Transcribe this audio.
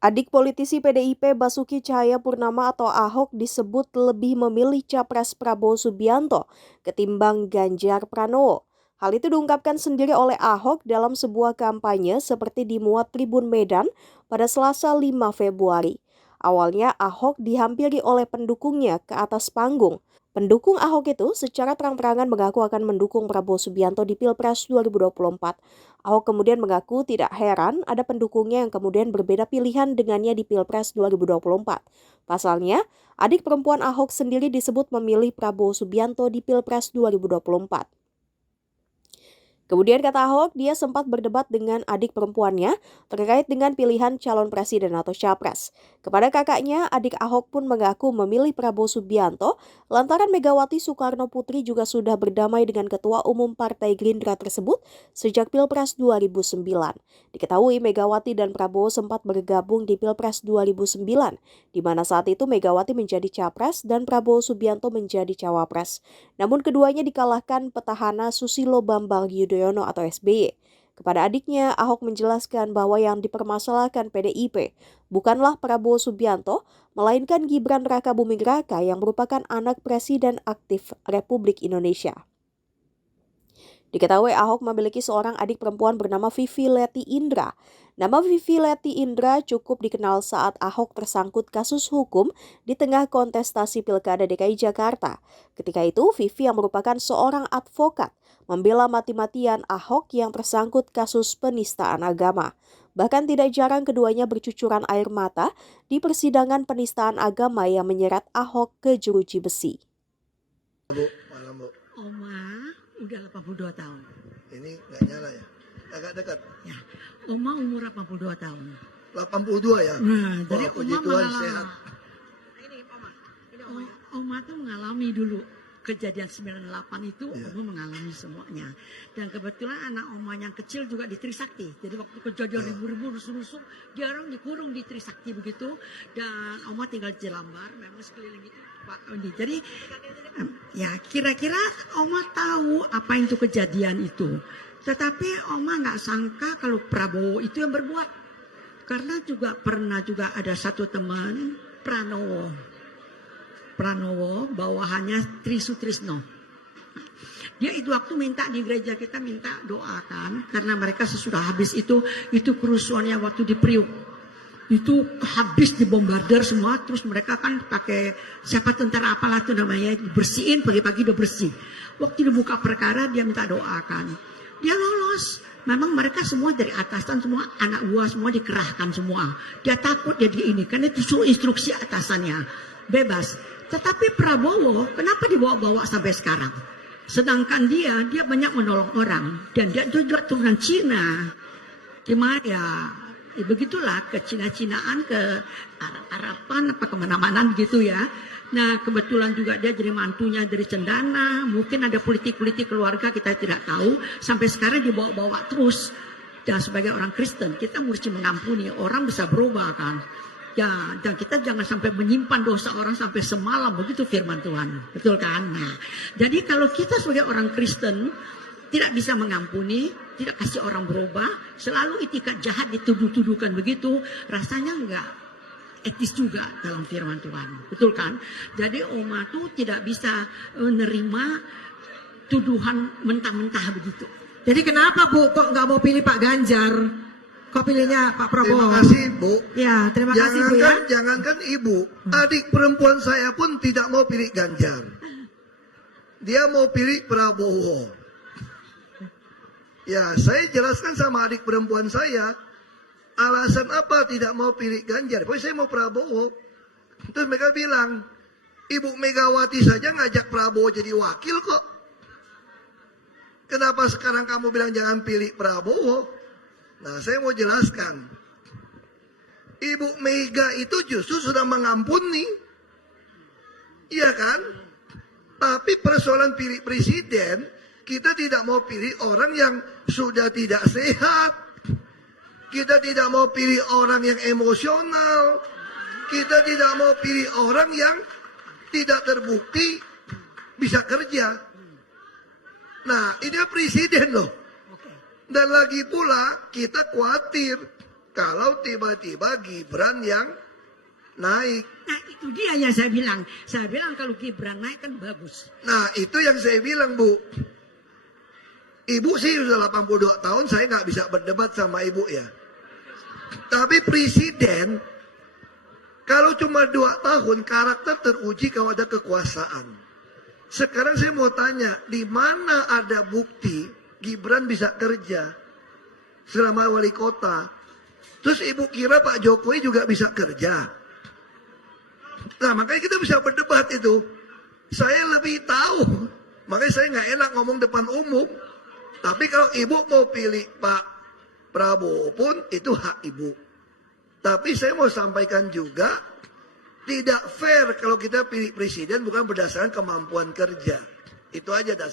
Adik politisi PDIP Basuki Cahayapurnama atau Ahok disebut lebih memilih Capres Prabowo Subianto ketimbang Ganjar Pranowo. Hal itu diungkapkan sendiri oleh Ahok dalam sebuah kampanye seperti dimuat Tribun Medan pada Selasa 5 Februari. Awalnya Ahok dihampiri oleh pendukungnya ke atas panggung. Pendukung Ahok itu secara terang-terangan mengaku akan mendukung Prabowo Subianto di Pilpres 2024. Ahok kemudian mengaku tidak heran ada pendukungnya yang kemudian berbeda pilihan dengannya di Pilpres 2024. Pasalnya, adik perempuan Ahok sendiri disebut memilih Prabowo Subianto di Pilpres 2024. Kemudian kata Ahok, dia sempat berdebat dengan adik perempuannya terkait dengan pilihan calon presiden atau capres. Kepada kakaknya, adik Ahok pun mengaku memilih Prabowo Subianto lantaran Megawati Soekarno Putri juga sudah berdamai dengan Ketua Umum Partai Gerindra tersebut sejak Pilpres 2009. Diketahui Megawati dan Prabowo sempat bergabung di Pilpres 2009, di mana saat itu Megawati menjadi capres dan Prabowo Subianto menjadi cawapres. Namun keduanya dikalahkan petahana Susilo Bambang Yudhoyono atau SBY. Kepada adiknya, Ahok menjelaskan bahwa yang dipermasalahkan PDIP bukanlah Prabowo Subianto, melainkan Gibran Rakabuming Raka yang merupakan anak presiden aktif Republik Indonesia. Diketahui Ahok memiliki seorang adik perempuan bernama Vivi Leti Indra. Nama Vivi Leti Indra cukup dikenal saat Ahok tersangkut kasus hukum di tengah kontestasi Pilkada DKI Jakarta. Ketika itu, Vivi yang merupakan seorang advokat membela mati-matian Ahok yang tersangkut kasus penistaan agama. Bahkan tidak jarang keduanya bercucuran air mata di persidangan penistaan agama yang menyeret Ahok ke jeruji besi. Bu, malam Bu. Oma udah 82 tahun. Ini nggak nyala ya? Agak dekat. Ya, Oma umur 82 tahun. 82 ya? Nah, jadi puji Oma Tuhan mengalami. sehat. Ini Oma. Oma tuh mengalami dulu kejadian 98 itu, Oma mengalami semuanya. Dan kebetulan anak Oma yang kecil juga di Trisakti. Jadi waktu kejadian ribu-ribu rusuh-rusuh, dia orang dikurung di Trisakti begitu. Dan Oma tinggal di Jelambar, memang sekeliling itu. Jadi ya kira-kira Oma tahu apa itu kejadian itu. Tetapi Oma nggak sangka kalau Prabowo itu yang berbuat. Karena juga pernah juga ada satu teman Pranowo bawahannya Trisutrisno. Dia itu waktu minta di gereja kita minta doakan karena mereka sesudah habis itu kerusuhannya waktu di Priuk. Itu habis dibombardir semua, terus mereka kan pakai siapa tentara apalah itu namanya, dibersihin pagi-pagi udah bersih. Waktu dibuka perkara dia minta doakan, dia lolos. Memang mereka semua dari atasan semua anak buah semua dikerahkan semua. Dia takut jadi ini, karena itu suruh instruksi atasannya bebas. Tetapi Prabowo kenapa dibawa-bawa sampai sekarang? Sedangkan dia banyak menolong orang dan dia juga turunan Cina, gimana ya? Ya begitulah ke Cina-Cinaan, ke Arab-Araban, apa kemana-mana gitu ya. Nah kebetulan juga dia jadi mantunya dari Cendana. Mungkin ada politik-politik keluarga kita tidak tahu. Sampai sekarang dibawa-bawa terus. Dan sebagai orang Kristen kita mesti mengampuni. Orang bisa berubah kan. Ya, dan kita jangan sampai menyimpan dosa orang sampai semalam. Begitu firman Tuhan. Betul kan? Nah, jadi kalau kita sebagai orang Kristen tidak bisa mengampuni, tidak kasih orang berubah, selalu itikat jahat dituduh-tuduhkan begitu, rasanya enggak etis juga dalam firman Tuhan. Betul kan? Jadi Oma tuh tidak bisa menerima tuduhan mentah-mentah begitu. Jadi kenapa Bu kok nggak mau pilih Pak Ganjar? Kok pilihnya Pak Prabowo? Terima kasih Bu. Ya, terima kasih Bu ya. Jangankan Ibu, adik perempuan saya pun tidak mau pilih Ganjar. Dia mau pilih Prabowo. Ya, saya jelaskan sama adik perempuan saya, alasan apa tidak mau pilih Ganjar. Pokoknya saya mau Prabowo. Terus mereka bilang, Ibu Megawati saja ngajak Prabowo jadi wakil kok. Kenapa sekarang kamu bilang jangan pilih Prabowo? Nah, saya mau jelaskan. Ibu Mega itu justru sudah mengampuni. Iya kan? Tapi persoalan pilih presiden, kita tidak mau pilih orang yang sudah tidak sehat. Kita tidak mau pilih orang yang emosional. Kita tidak mau pilih orang yang tidak terbukti bisa kerja. Nah, ini presiden loh. Dan lagi pula kita khawatir kalau tiba-tiba Gibran yang naik. Nah itu dia yang saya bilang. Saya bilang kalau Gibran naik kan bagus. Nah itu yang saya bilang Bu. Ibu sih sudah 82 tahun, saya nggak bisa berdebat sama ibu ya. Tapi presiden, kalau cuma 2 tahun, karakter teruji kalau ada kekuasaan. Sekarang saya mau tanya, di mana ada bukti Gibran bisa kerja selama wali kota? Terus ibu kira Pak Jokowi juga bisa kerja? Nah makanya kita bisa berdebat itu. Saya lebih tahu, makanya saya nggak enak ngomong depan umum. Tapi kalau ibu mau pilih Pak Prabowo pun itu hak ibu. Tapi saya mau sampaikan juga, tidak fair kalau kita pilih presiden bukan berdasarkan kemampuan kerja. Itu aja dasar.